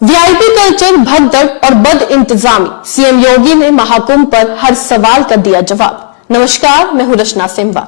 VIP culture, भगदड़ और बद इंतजामी, सीएम योगी ने महाकुंभ पर हर सवाल का दिया जवाब। नमस्कार, मैं हूं रचना सिम्बा।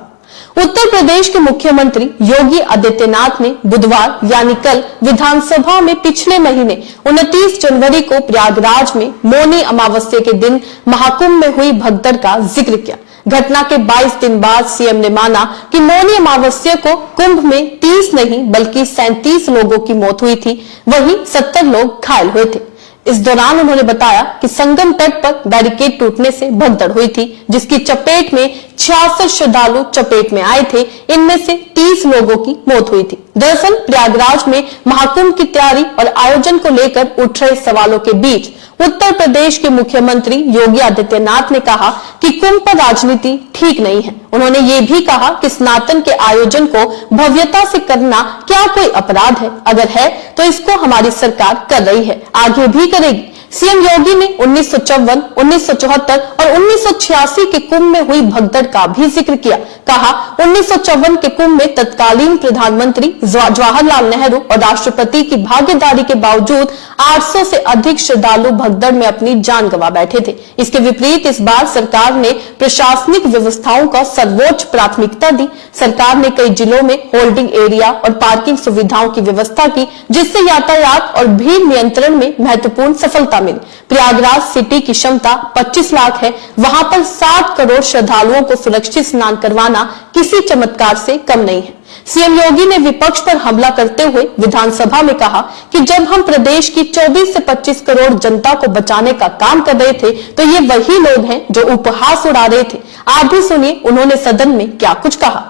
उत्तर प्रदेश के मुख्यमंत्री योगी आदित्यनाथ ने बुधवार यानी कल विधानसभा में पिछले महीने 29 जनवरी को प्रयागराज में मौनी अमावस्या के दिन महाकुंभ में हुई भगदड़ का जिक्र किया। घटना के 22 दिन बाद सीएम ने माना कि मौनी अमावस्या को कुंभ में 30 नहीं बल्कि 37 लोगों की मौत हुई थी, वहीं 70 लोग घायल हुए थे। इस दौरान उन्होंने बताया कि संगम तट पर बैरिकेड टूटने से भगदड़ हुई थी, जिसकी चपेट में 66 श्रद्धालु चपेट में आए थे। इनमें से 30 लोगों की मौत हुई थी। दरअसल प्रयागराज में महाकुंभ की तैयारी और आयोजन को लेकर उठ रहे सवालों के बीच उत्तर प्रदेश के मुख्यमंत्री योगी आदित्यनाथ ने कहा कि कुंभ पर राजनीति ठीक नहीं है। उन्होंने ये भी कहा कि स्नातन के आयोजन को भव्यता से करना क्या कोई अपराध है? अगर है तो इसको हमारी सरकार कर रही है, आगे भी करेगी। सीएम योगी ने 1954, 1974 और 1986 के कुंभ में हुई भगदड़ का भी जिक्र किया। कहा 1954 के कुंभ में तत्कालीन प्रधानमंत्री जवाहरलाल नेहरू और राष्ट्रपति की भागीदारी के बावजूद 800 से अधिक श्रद्धालु भगदड़ में अपनी जान गंवा बैठे थे। इसके विपरीत इस बार सरकार ने प्रशासनिक व्यवस्थाओं को सर्वोच्च प्राथमिकता दी। सरकार ने कई जिलों में होल्डिंग एरिया और पार्किंग सुविधाओं की व्यवस्था की, जिससे यातायात और भीड़ नियंत्रण में महत्वपूर्ण सफलता मिली। प्रयागराज सिटी की क्षमता 25 लाख है, वहां पर 60 करोड़ श्रद्धालुओं को सुरक्षित स्नान करवाना किसी चमत्कार से कम नहीं है। सीएम योगी ने विपक्ष पर हमला करते हुए विधानसभा में कहा कि जब हम प्रदेश की 24 से 25 करोड़ जनता को बचाने का काम कर रहे थे तो ये वही लोग हैं जो उपहास उड़ा रहे थे। आप भी सुनिए उन्होंने सदन में क्या कुछ कहा।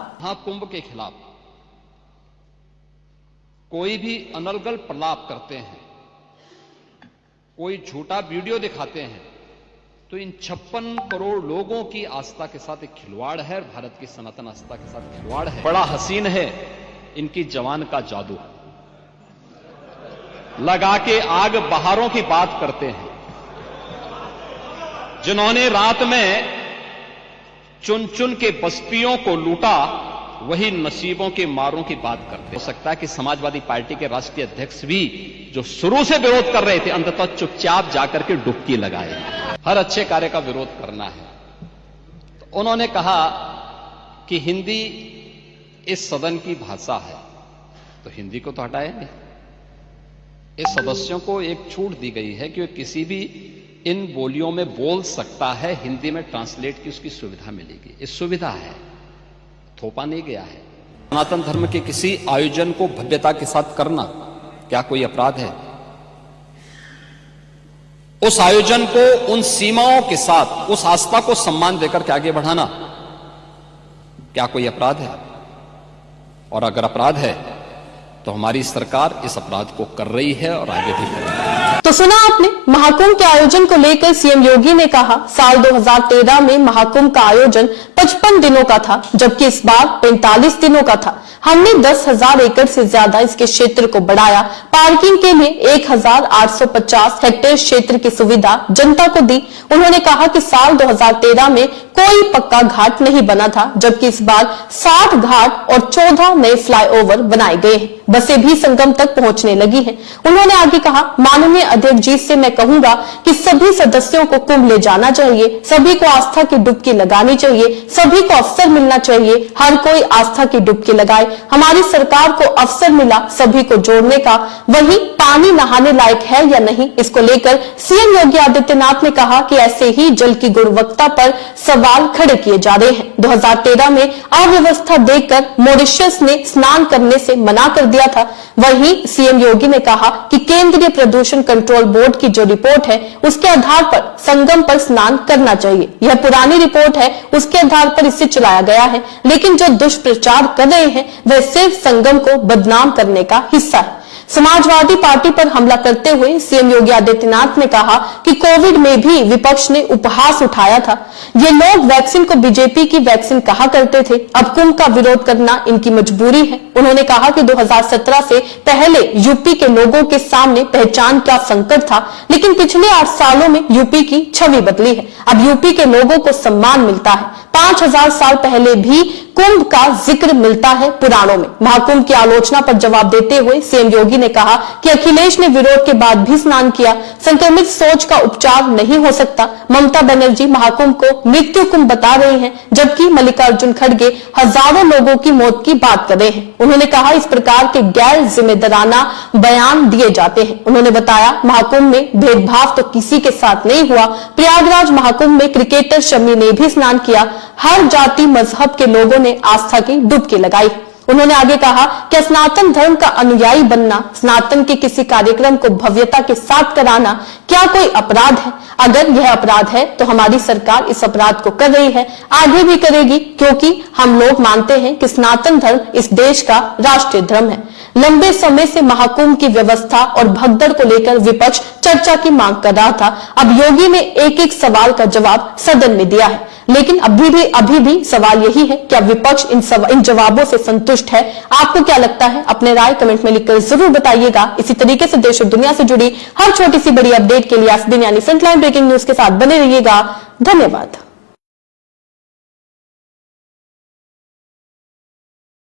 कुंभ के खिलाफ कोई भी अनर्गल प्रलाप करते हैं, कोई झूठा वीडियो दिखाते हैं, तो इन 56 करोड़ लोगों की आस्था के साथ एक खिलवाड़ है, भारत की सनातन आस्था के साथ खिलवाड़ है। बड़ा हसीन है इनकी जवान का जादू। लगा के आग बहारों की बात करते हैं। जिन्होंने रात में चुन चुन के बस्तियों को लूटा, वही नसीबों के मारों की बात करते। हो सकता है कि समाजवादी पार्टी के राष्ट्रीय अध्यक्ष भी जो शुरू से विरोध कर रहे थे, अंततः चुपचाप जाकर के डुबकी लगाए। हर अच्छे कार्य का विरोध करना है। तो उन्होंने कहा कि हिंदी इस सदन की भाषा है, तो हिंदी को तो हटाया नहीं। इस सदस्यों को एक छूट दी गई है कि वे किसी भी इन बोलियों में बोल सकता है, हिंदी में ट्रांसलेट की उसकी सुविधा मिलेगी। इस सुविधा है, थोपा नहीं गया है। सनातन धर्म के किसी आयोजन को भव्यता के साथ करना क्या कोई अपराध है? उस आयोजन को उन सीमाओं के साथ, उस आस्था को सम्मान देकर के आगे बढ़ाना क्या कोई अपराध है? और अगर अपराध है तो हमारी सरकार इस अपराध को कर रही है और आगे भी करेगी। तो सुना आपने, महाकुंभ के आयोजन को लेकर सीएम योगी ने कहा साल 2013 में महाकुंभ का आयोजन 55 दिनों का था, जबकि इस बार 45 दिनों का था। हमने 10,000 एकड़ से ज्यादा इसके क्षेत्र को बढ़ाया। पार्किंग के लिए 1,850 हेक्टेयर क्षेत्र की सुविधा जनता को दी। उन्होंने कहा कि साल 2013 में कोई पक्का घाट नहीं बना था, जबकि इस बार 60 घाट और 14 नए फ्लाईओवर बनाए गए हैं। बसें भी संगम तक पहुंचने लगी हैं। उन्होंने आगे कहा, माननीय अध्यक्ष जी से मैं कहूंगा कि सभी सदस्यों को कुंभ ले जाना चाहिए, सभी को आस्था की डुबकी लगानी चाहिए, सभी को अवसर मिलना चाहिए, हर कोई आस्था की डुबकी लगाए। हमारी सरकार को अवसर मिला सभी को जोड़ने का, वही पानी नहाने लायक है या नहीं, इसको लेकर सीएम योगी आदित्यनाथ ने कहा कि ऐसे ही जल की गुणवत्ता पर सवाल खड़े किए जा रहे हैं। 2013 में अव्यवस्था देखकर मॉरिशस ने स्नान करने से मना कर दिया था। वहीं सीएम योगी ने कहा कि केंद्रीय प्रदूषण कंट्रोल बोर्ड की जो रिपोर्ट है उसके आधार पर संगम पर स्नान करना चाहिए। यह पुरानी रिपोर्ट है, उसके आधार पर इसे चलाया गया है, लेकिन जो दुष्प्रचार कर रहे हैं वह सिर्फ संगम को बदनाम करने का हिस्सा है। समाजवादी पार्टी पर हमला करते हुए सीएम योगी आदित्यनाथ ने कहा कि कोविड में भी विपक्ष ने उपहास उठाया था। ये लोग वैक्सीन को बीजेपी की वैक्सीन कहा करते थे, अब कुंभ का विरोध करना इनकी मजबूरी है। उन्होंने कहा कि 2017 से पहले यूपी के लोगों के सामने पहचान का संकट था, लेकिन पिछले 8 सालों में यूपी की छवि बदली है। अब यूपी के लोगों को सम्मान मिलता है। 5000 साल पहले भी कुंभ का जिक्र मिलता है पुराणों में। महाकुंभ की आलोचना पर जवाब देते हुए सीएम योगी योगी ने कहा कि अखिलेश ने विरोध के बाद भी स्नान किया। संक्रमित सोच का उपचार नहीं हो सकता। ममता बनर्जी महाकुंभ को मृत्यु कुंभ बता रही हैं, जबकि मल्लिकार्जुन खड़गे हजारों लोगों की मौत की बात कर रहे हैं। उन्होंने कहा इस प्रकार के गैर जिम्मेदाराना बयान दिए जाते हैं। उन्होंने बताया महाकुंभ में भेदभाव तो किसी के साथ नहीं हुआ। प्रयागराज महाकुंभ में क्रिकेटर शमी ने भी स्नान किया। हर जाति मजहब के लोगों ने आस्था की डुबकी लगाई। उन्होंने आगे कहा कि सनातन धर्म का अनुयायी बनना, सनातन के किसी कार्यक्रम को भव्यता के साथ कराना क्या कोई अपराध है? अगर यह अपराध है तो हमारी सरकार इस अपराध को कर रही है, आगे भी करेगी, क्योंकि हम लोग मानते हैं कि सनातन धर्म इस देश का राष्ट्रीय धर्म है। लंबे समय से महाकुंभ की व्यवस्था और भगदड़ को लेकर विपक्ष चर्चा की मांग कर रहा था। अब योगी ने एक एक सवाल का जवाब सदन में दिया है, लेकिन अभी भी सवाल यही है, क्या विपक्ष इन जवाबों से संतुष्ट है? आपको क्या लगता है? अपने राय कमेंट में लिखकर जरूर बताइएगा। इसी तरीके से देश और दुनिया से जुड़ी हर छोटी सी बड़ी अपडेट के लिए आज दिन यानी फ्रंटलाइन ब्रेकिंग न्यूज के साथ बने रहिएगा। धन्यवाद।